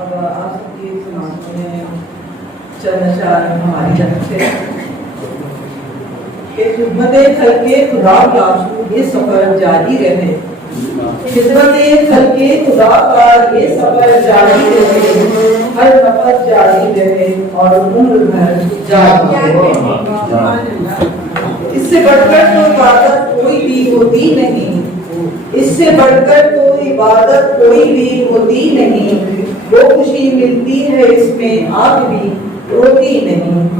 اب آپ سب کی سماعت میں چند اشعار ہماری جانب سے کہ خدمت خلق خدا کا یہ سفر جاری رہے، خدمت خلق خدا کا یہ سفر جاری رہے، ہر نفس جاری رہے اور عمر بھر جاری رہے۔ اس سے بڑھ کر تو عبادت کوئی بھی ہوتی نہیں، اس سے بڑھ کر تو عبادت کوئی بھی ہوتی نہیں، وہ خوشی ملتی ہے اس میں آنکھ بھی روتی نہیں،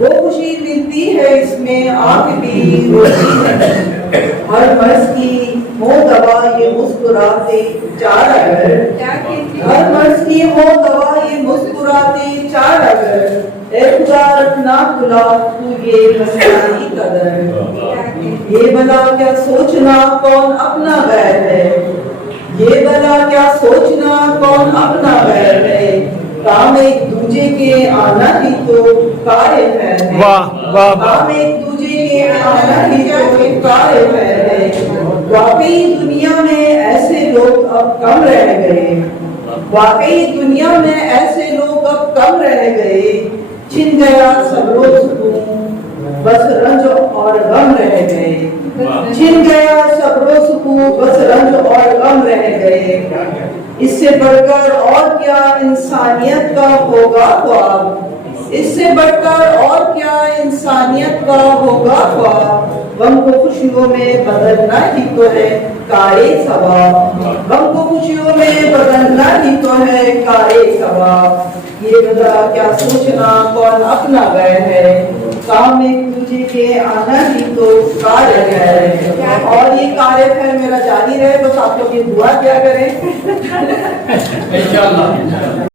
وہ خوشی ملتی ہے اس میں آنکھ بھی روتی نہیں۔ ہر مرض کی ہو دوا یہ مسکراتے چار اگر، ہر مرض کی ہو دوا یہ مسکراتے چار اگر، اے خدا رکھنا کھلا تو یہ مسکرائی قدر۔ یہ بلا کیا سوچنا کون اپنا غیر ہے، یہ بلا کیا سوچنا کون اپنا غیر ہے، کام ایک دوجے کے آنا ہی تو کار خیر ہے، کام ایک دوجے کے آنا ہی تو کار خیر ہے۔ واقعی دنیا میں ایسے لوگ اب کم رہ گئے، واقعی دنیا میں ایسے لوگ اب کم رہ گئے، چھن گیا صبر و سکون بس رنج اور غم رہ گئے، چھن گیا صبر و سکون بس رنج اور غم رہ گئے۔ اس سے بڑھ کر اور کیا انسانیت کا ہوگا خواب، اس سے بڑھ کر اور کیا انسانیت کا ہوگا خواب، غم کو خوشیوں میں بدلنا ہی تو ہے کارِ ثواب، غم کو خوشیوں میں بدلنا ہی تو ہے کارِ ثواب۔ یہ بلا کیا سوچنا کون اپنا غیر ہے، کام ایک دوجے کے آنا ہی تو کار ہے۔ اور یہ کار خیر میرا جاری رہے، بس آپ لوگ یہ دعا کیا کریں۔ انشاءاللہ